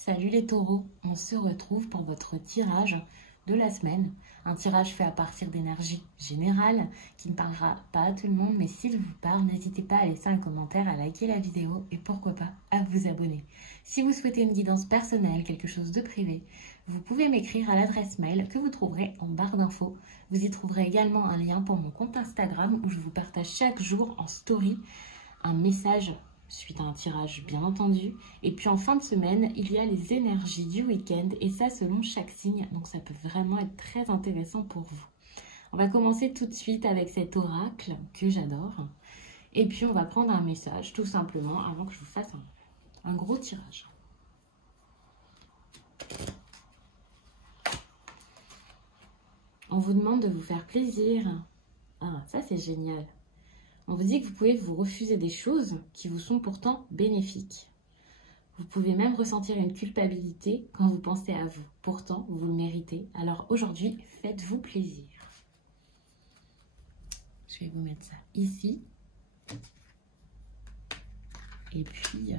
Salut les taureaux, on se retrouve pour votre tirage de la semaine. Un tirage fait à partir d'énergie générale qui ne parlera pas à tout le monde, mais s'il vous parle, n'hésitez pas à laisser un commentaire, à liker la vidéo et pourquoi pas à vous abonner. Si vous souhaitez une guidance personnelle, quelque chose de privé, vous pouvez m'écrire à l'adresse mail que vous trouverez en barre d'infos. Vous y trouverez également un lien pour mon compte Instagram où je vous partage chaque jour en story un message suite à un tirage bien entendu. Et puis en fin de semaine, il y a les énergies du week-end et ça selon chaque signe. Donc ça peut vraiment être très intéressant pour vous. On va commencer tout de suite avec cet oracle que j'adore. Et puis on va prendre un message tout simplement avant que je vous fasse un gros tirage. On vous demande de vous faire plaisir. Ah, ça c'est génial. On vous dit que vous pouvez vous refuser des choses qui vous sont pourtant bénéfiques. Vous pouvez même ressentir une culpabilité quand vous pensez à vous. Pourtant, vous le méritez. Alors aujourd'hui, faites-vous plaisir. Je vais vous mettre ça ici. Et puis,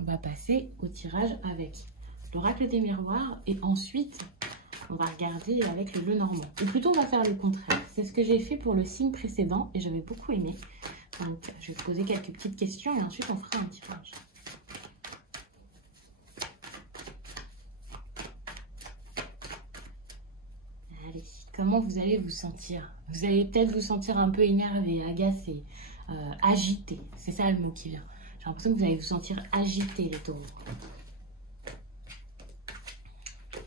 on va passer au tirage avec l'oracle des miroirs. Et ensuite, on va regarder avec le Lenormand. Ou plutôt, on va faire le contraire. C'est ce que j'ai fait pour le signe précédent et j'avais beaucoup aimé. Donc, je vais vous poser quelques petites questions et ensuite, on fera un tirage. Allez, comment vous allez vous sentir? Vous allez peut-être vous sentir un peu énervé, agacé, agité. C'est ça le mot qui vient. J'ai l'impression que vous allez vous sentir agité, les taureaux.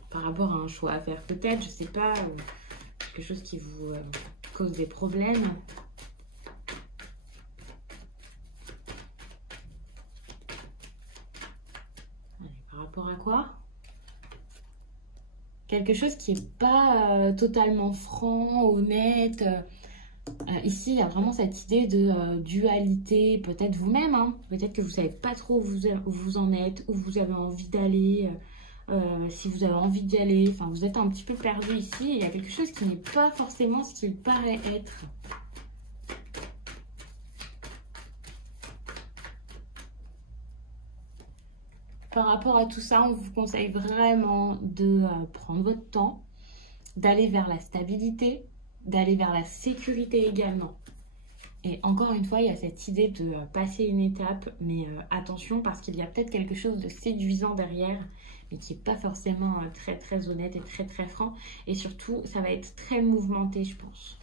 Par rapport à un choix à faire peut-être, je sais pas, quelque chose qui vous cause des problèmes. Allez, par rapport à quoi? Quelque chose qui n'est pas totalement franc, honnête. Ici, il y a vraiment cette idée de dualité, peut-être vous-même. Hein. Peut-être que vous ne savez pas trop où vous en êtes, où vous avez envie d'aller. Si vous avez envie d'y aller, enfin vous êtes un petit peu perdu ici, il y a quelque chose qui n'est pas forcément ce qu'il paraît être. Par rapport à tout ça, on vous conseille vraiment de prendre votre temps, d'aller vers la stabilité, d'aller vers la sécurité également. Et encore une fois, il y a cette idée de passer une étape, mais attention parce qu'il y a peut-être quelque chose de séduisant derrière, mais qui n'est pas forcément très très honnête et très très franc. Et surtout, ça va être très mouvementé, je pense.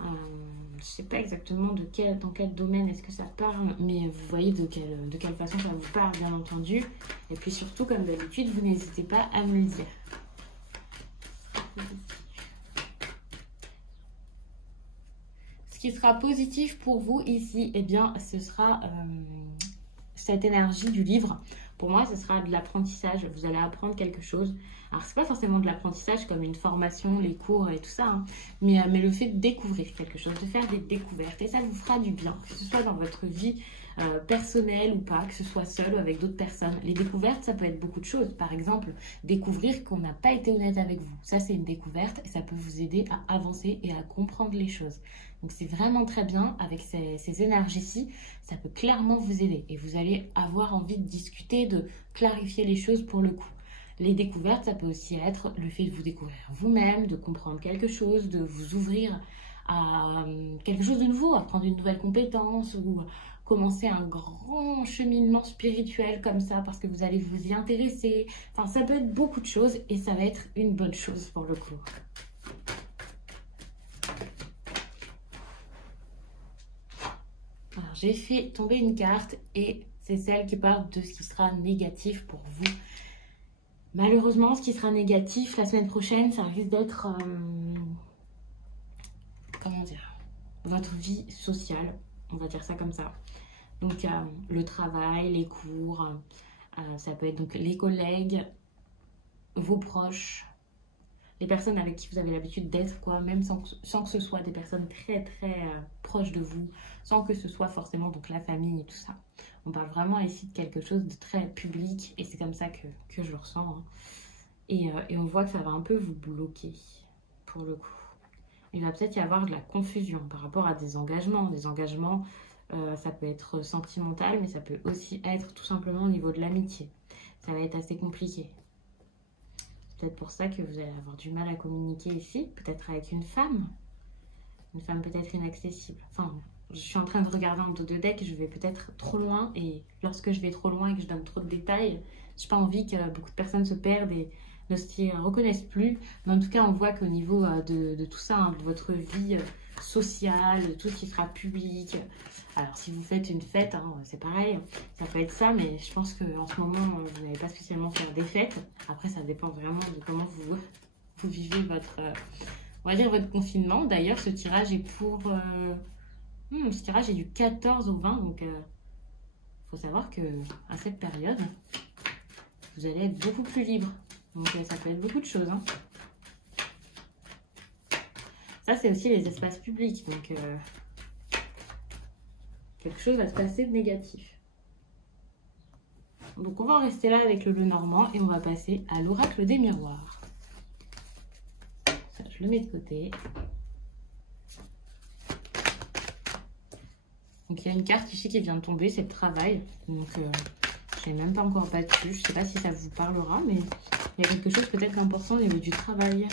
Je ne sais pas exactement dans quel domaine est-ce que ça parle, mais vous voyez de quelle façon ça vous parle, bien entendu. Et puis surtout, comme d'habitude, vous n'hésitez pas à me le dire. Ce qui sera positif pour vous ici, eh bien, ce sera cette énergie du livre. Pour moi, ce sera de l'apprentissage. Vous allez apprendre quelque chose. Alors, c'est pas forcément de l'apprentissage comme une formation, les cours et tout ça, hein, mais le fait de découvrir quelque chose, de faire des découvertes. Et ça vous fera du bien, que ce soit dans votre vie personnelle ou pas, que ce soit seul ou avec d'autres personnes. Les découvertes, ça peut être beaucoup de choses. Par exemple, découvrir qu'on n'a pas été honnête avec vous. Ça, c'est une découverte et ça peut vous aider à avancer et à comprendre les choses. Donc, c'est vraiment très bien avec ces énergies-ci. Ça peut clairement vous aider et vous allez avoir envie de discuter, de clarifier les choses pour le coup. Les découvertes, ça peut aussi être le fait de vous découvrir vous-même, de comprendre quelque chose, de vous ouvrir à quelque chose de nouveau, apprendre une nouvelle compétence ou commencer un grand cheminement spirituel comme ça parce que vous allez vous y intéresser. Enfin, ça peut être beaucoup de choses et ça va être une bonne chose pour le coup. Alors, j'ai fait tomber une carte et c'est celle qui parle de ce qui sera négatif pour vous. Malheureusement, ce qui sera négatif la semaine prochaine, ça risque d'être, comment dire, votre vie sociale, on va dire ça comme ça. Donc, le travail, les cours, ça peut être donc les collègues, vos proches, les personnes avec qui vous avez l'habitude d'être, quoi, même sans que ce soit des personnes très très proches de vous, sans que ce soit forcément donc la famille et tout ça. On parle vraiment ici de quelque chose de très public et c'est comme ça que je le ressens. Hein. Et on voit que ça va un peu vous bloquer pour le coup. Il va peut-être y avoir de la confusion par rapport à des engagements Ça peut être sentimental, mais ça peut aussi être tout simplement au niveau de l'amitié. Ça va être assez compliqué. Peut-être pour ça que vous allez avoir du mal à communiquer ici, peut-être avec une femme peut-être inaccessible. Enfin, je suis en train de regarder en dos de deck, je vais peut-être trop loin, et lorsque je vais trop loin et que je donne trop de détails, j'ai pas envie que beaucoup de personnes se perdent et ne s'y reconnaissent plus. Mais en tout cas, on voit qu'au niveau de tout ça, hein, de votre vie sociale, de tout ce qui sera public. Alors, si vous faites une fête, hein, c'est pareil, ça peut être ça, mais je pense qu'en ce moment, vous n'allez pas spécialement faire des fêtes. Après, ça dépend vraiment de comment vous vivez votre, on va dire, votre confinement. D'ailleurs, ce tirage est pour... ce tirage est du 14 au 20, donc faut savoir que à cette période, vous allez être beaucoup plus libre. Donc ça peut être beaucoup de choses. Hein. Ça, c'est aussi les espaces publics, donc quelque chose va se passer de négatif. Donc on va en rester là avec le Lenormand et on va passer à l'oracle des miroirs. Ça, je le mets de côté. Donc il y a une carte ici qui vient de tomber, c'est le travail. Donc je n'ai même pas encore battu. Je ne sais pas si ça vous parlera, mais il y a quelque chose peut-être d'important au niveau du travail.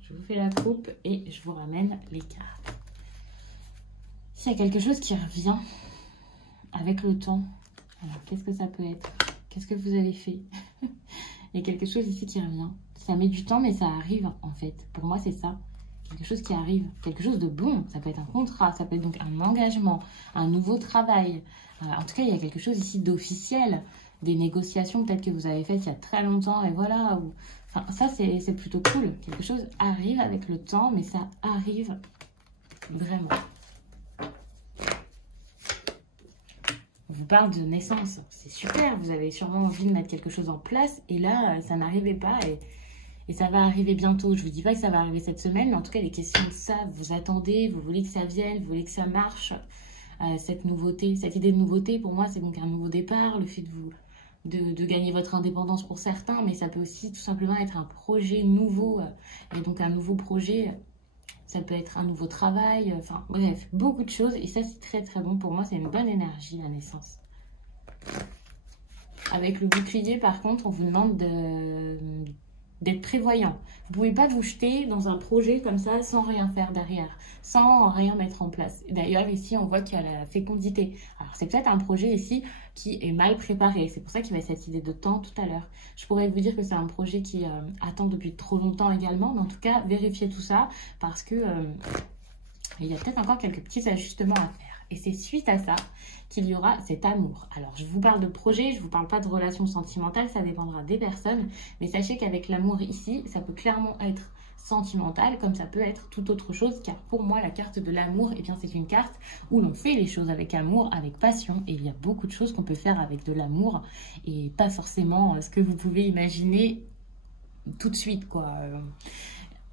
Je vous fais la coupe et je vous ramène les cartes. S'il y a quelque chose qui revient avec le temps, alors qu'est-ce que ça peut être? Qu'est-ce que vous avez fait? Il y a quelque chose ici qui revient. Ça met du temps, mais ça arrive en fait. Pour moi, c'est ça. Quelque chose qui arrive. Quelque chose de bon. Ça peut être un contrat, ça peut être donc un engagement, un nouveau travail. En tout cas, il y a quelque chose ici d'officiel. Des négociations peut-être que vous avez faites il y a très longtemps et voilà. Enfin, ça, c'est plutôt cool. Quelque chose arrive avec le temps, mais ça arrive vraiment. On vous parle de naissance. C'est super. Vous avez sûrement envie de mettre quelque chose en place. Et là, ça n'arrivait pas. Et ça va arriver bientôt. Je ne vous dis pas que ça va arriver cette semaine, mais en tout cas, les questions de ça, vous attendez, vous voulez que ça vienne, vous voulez que ça marche. Cette nouveauté, cette idée de nouveauté, pour moi, c'est donc un nouveau départ. Le fait de gagner votre indépendance pour certains, mais ça peut aussi tout simplement être un projet nouveau. Et donc, un nouveau projet... Ça peut être un nouveau travail, enfin bref, beaucoup de choses. Et ça, c'est très très bon. Pour moi, c'est une bonne énergie, la naissance. Avec le bouclier, par contre, on vous demande d'être prévoyant. Vous ne pouvez pas vous jeter dans un projet comme ça sans rien faire derrière, sans rien mettre en place. D'ailleurs, ici, on voit qu'il y a la fécondité. Alors, c'est peut-être un projet ici qui est mal préparé. C'est pour ça qu'il y a cette idée de temps tout à l'heure. Je pourrais vous dire que c'est un projet qui attend depuis trop longtemps également. Mais en tout cas, vérifiez tout ça parce que il y a peut-être encore quelques petits ajustements à faire. Et c'est suite à ça qu'il y aura cet amour. Alors, je vous parle de projet, je ne vous parle pas de relations sentimentales, ça dépendra des personnes. Mais sachez qu'avec l'amour ici, ça peut clairement être sentimental, comme ça peut être toute autre chose. Car pour moi, la carte de l'amour, eh bien, c'est une carte où l'on fait les choses avec amour, avec passion. Et il y a beaucoup de choses qu'on peut faire avec de l'amour et pas forcément ce que vous pouvez imaginer tout de suite, quoi.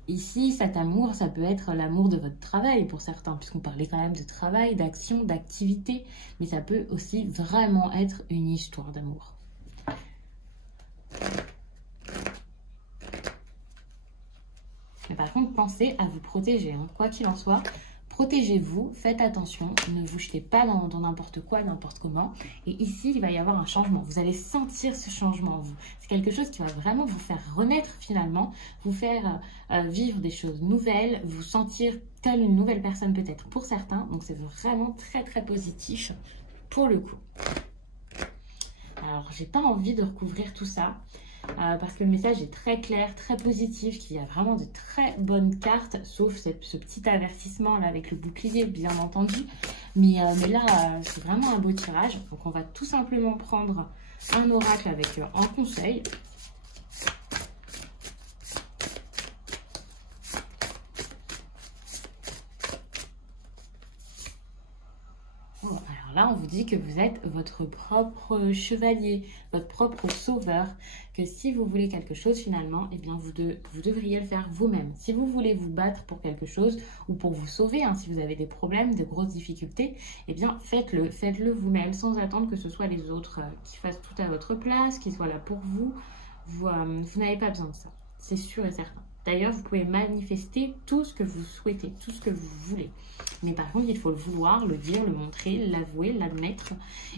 Ici, cet amour, ça peut être l'amour de votre travail pour certains, puisqu'on parlait quand même de travail, d'action, d'activité, mais ça peut aussi vraiment être une histoire d'amour. Mais par contre, pensez à vous protéger, hein. Quoi qu'il en soit. Protégez-vous, faites attention, ne vous jetez pas dans n'importe quoi, n'importe comment. Et ici, il va y avoir un changement. Vous allez sentir ce changement en vous. C'est quelque chose qui va vraiment vous faire renaître finalement, vous faire vivre des choses nouvelles, vous sentir telle une nouvelle personne peut-être pour certains. Donc, c'est vraiment très, très positif pour le coup. Alors, j'ai pas envie de recouvrir tout ça. Parce que le message est très clair, très positif, qu'il y a vraiment de très bonnes cartes, sauf ce petit avertissement là avec le bouclier, bien entendu. Mais là, c'est vraiment un beau tirage. Donc, on va tout simplement prendre un oracle avec un conseil. Alors là, on vous dit que vous êtes votre propre chevalier, votre propre sauveur, que si vous voulez quelque chose finalement, eh bien vous devriez le faire vous-même. Si vous voulez vous battre pour quelque chose ou pour vous sauver, hein, si vous avez des problèmes, de grosses difficultés, eh bien faites-le vous-même sans attendre que ce soit les autres qui fassent tout à votre place, qui soient là pour vous. Vous n'avez pas besoin de ça, c'est sûr et certain. D'ailleurs, vous pouvez manifester tout ce que vous souhaitez, tout ce que vous voulez. Mais par contre, il faut le vouloir, le dire, le montrer, l'avouer, l'admettre.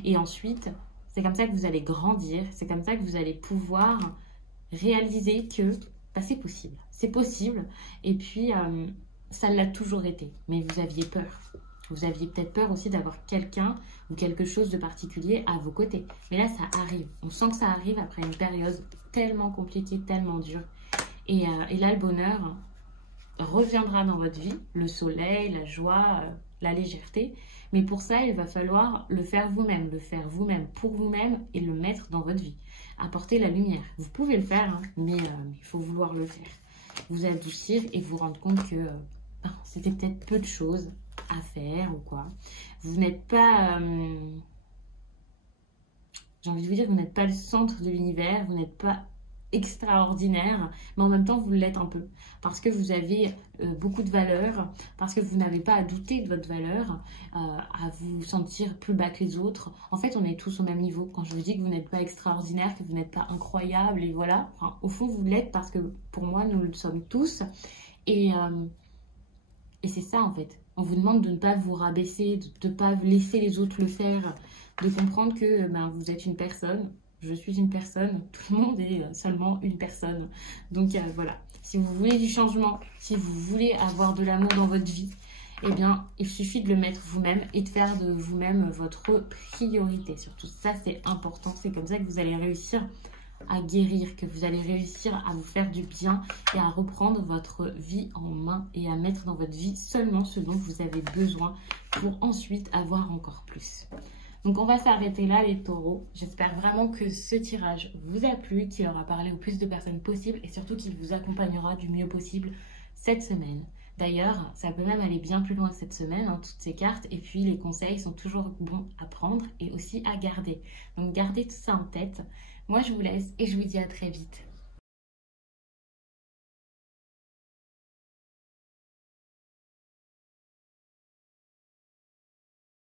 Et ensuite, c'est comme ça que vous allez grandir. C'est comme ça que vous allez pouvoir réaliser que c'est possible. C'est possible. Et puis, ça l'a toujours été. Mais vous aviez peur. Vous aviez peut-être peur aussi d'avoir quelqu'un ou quelque chose de particulier à vos côtés. Mais là, ça arrive. On sent que ça arrive après une période tellement compliquée, tellement dure. Et là, le bonheur reviendra dans votre vie, le soleil, la joie, la légèreté. Mais pour ça, il va falloir le faire vous-même pour vous-même et le mettre dans votre vie. Apporter la lumière. Vous pouvez le faire, hein, mais il faut vouloir le faire. Vous adoucir et vous rendre compte que c'était peut-être peu de choses à faire ou quoi. Vous n'êtes pas... j'ai envie de vous dire, vous n'êtes pas le centre de l'univers, vous n'êtes pas extraordinaire, mais en même temps vous l'êtes un peu parce que vous avez beaucoup de valeur, parce que vous n'avez pas à douter de votre valeur, à vous sentir plus bas que les autres. En fait, on est tous au même niveau. Quand je vous dis que vous n'êtes pas extraordinaire, que vous n'êtes pas incroyable, et voilà, enfin, au fond vous l'êtes parce que pour moi nous le sommes tous, et c'est ça en fait. On vous demande de ne pas vous rabaisser, de ne pas laisser les autres le faire, de comprendre que vous êtes une personne. Je suis une personne, tout le monde est seulement une personne. Donc voilà, si vous voulez du changement, si vous voulez avoir de l'amour dans votre vie, eh bien, il suffit de le mettre vous-même et de faire de vous-même votre priorité. Surtout ça, c'est important. C'est comme ça que vous allez réussir à guérir, que vous allez réussir à vous faire du bien et à reprendre votre vie en main et à mettre dans votre vie seulement ce dont vous avez besoin pour ensuite avoir encore plus. Donc on va s'arrêter là les taureaux. J'espère vraiment que ce tirage vous a plu, qu'il aura parlé au plus de personnes possible et surtout qu'il vous accompagnera du mieux possible cette semaine. D'ailleurs, ça peut même aller bien plus loin cette semaine, hein, toutes ces cartes. Et puis les conseils sont toujours bons à prendre et aussi à garder. Donc gardez tout ça en tête. Moi je vous laisse et je vous dis à très vite.